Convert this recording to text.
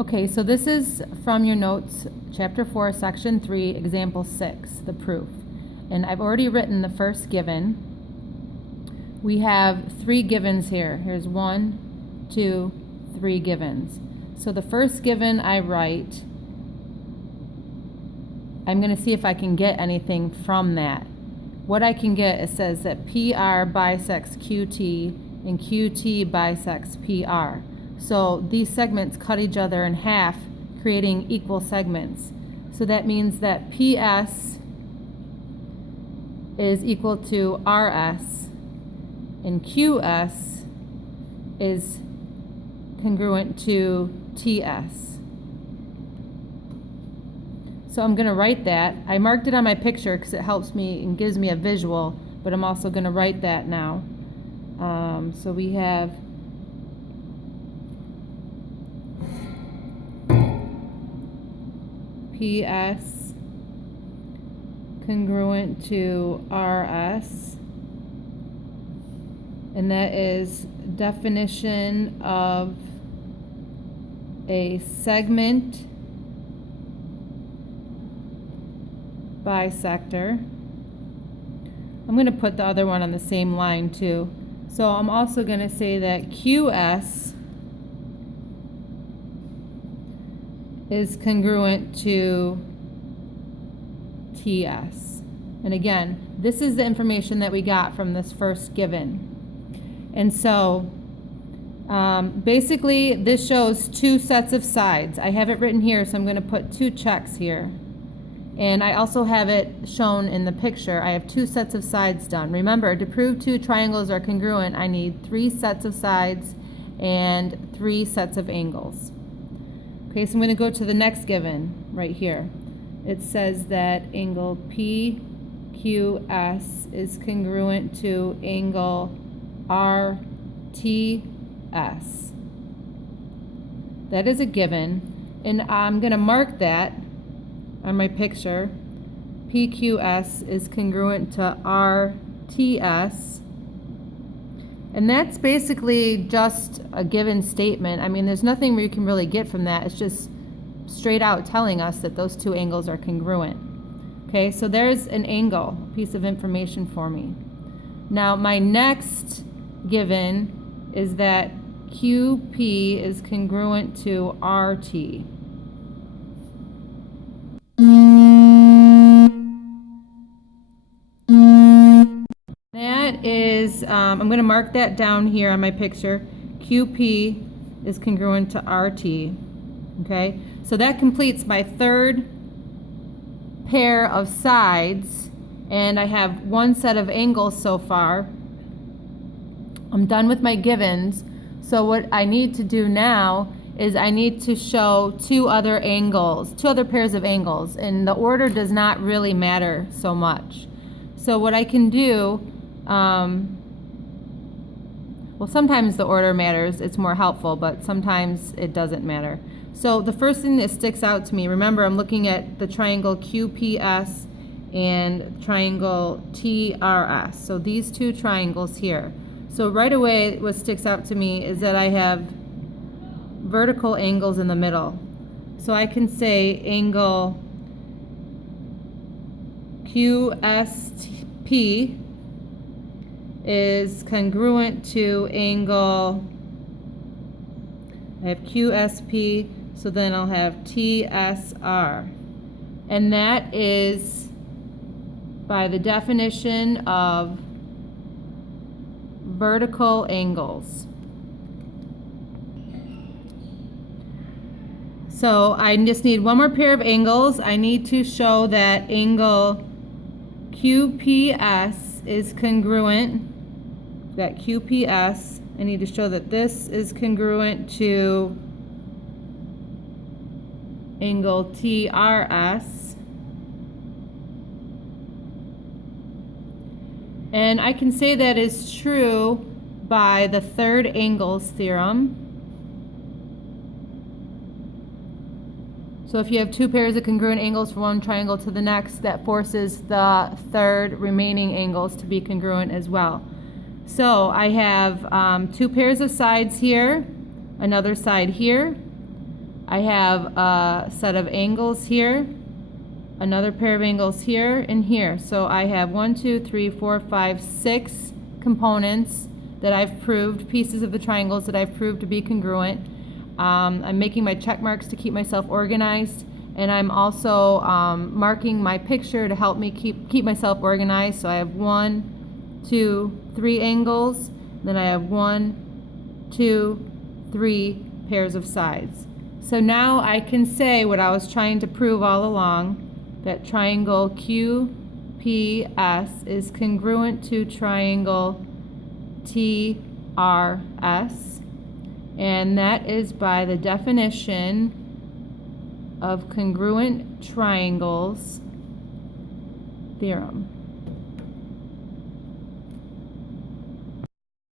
Okay, so this is from your notes, Chapter 4, Section 3, Example 6, the proof. And I've already written the first given. We have 3 givens here. Here's 1, 2, 3 givens. So the first given I write, I'm going to see if I can get anything from that. What I can get, it says that PR bisects QT and QT bisects PR. So these segments cut each other in half, creating equal segments. So that means that PS is equal to RS, and QS is congruent to TS. So I'm going to write that. I marked it on my picture because it helps me and gives me a visual, but I'm also going to write that now. So we have PS congruent to RS, and that is definition of a segment bisector. I'm going to put the other one on the same line too. So I'm also going to say that QS is congruent to TS. And again, this is the information that we got from this first given. And so basically this shows 2 sets of sides. I have it written here, so I'm going to put 2 checks here. And I also have it shown in the picture. I have 2 sets of sides done. Remember, to prove 2 triangles are congruent, I need 3 sets of sides and 3 sets of angles. Okay, so I'm going to go to the next given right here. It says that angle PQS is congruent to angle RTS. That is a given, and I'm going to mark that on my picture. PQS is congruent to RTS. And that's basically just a given statement. I mean, there's nothing you can really get from that. It's just straight out telling us that those 2 angles are congruent. Okay, so there's an angle, piece of information for me. Now, my next given is that QP is congruent to RT. That is, I'm going to mark that down here on my picture. QP is congruent to RT. Okay, so that completes my 3rd pair of sides, and I have 1 set of angles so far. I'm done with my givens. So what I need to do now is I need to show 2 other angles, 2 other pairs of angles, and the order does not really matter so much. So what I can do, well, sometimes the order matters, it's more helpful, but sometimes it doesn't matter. So the first thing that sticks out to me, remember I'm looking at the triangle QPS and triangle TRS. So these 2 triangles here. So right away what sticks out to me is that I have vertical angles in the middle. So I can say angle QSP is congruent to angle, I have QSP, so then I'll have TSR. And that is by the definition of vertical angles. So I just need 1 more pair of angles. I need to show that angle QPS is congruent. We've got QPS. I need to show that this is congruent to angle TRS. And I can say that is true by the 3rd angles theorem. So if you have 2 pairs of congruent angles from one triangle to the next, that forces the 3rd remaining angles to be congruent as well. So I have 2 pairs of sides here, another side here. I have a set of angles here, another pair of angles here and here. So I have 1, 2, 3, 4, 5, 6 components that I've proved, pieces of the triangles that I've proved to be congruent. I'm making my check marks to keep myself organized, and I'm also marking my picture to help me keep myself organized. So I have 1, 2, 3 angles, then I have 1, 2, 3 pairs of sides. So now I can say what I was trying to prove all along, that triangle QPS is congruent to triangle TRS, and that is by the definition of congruent triangles theorem.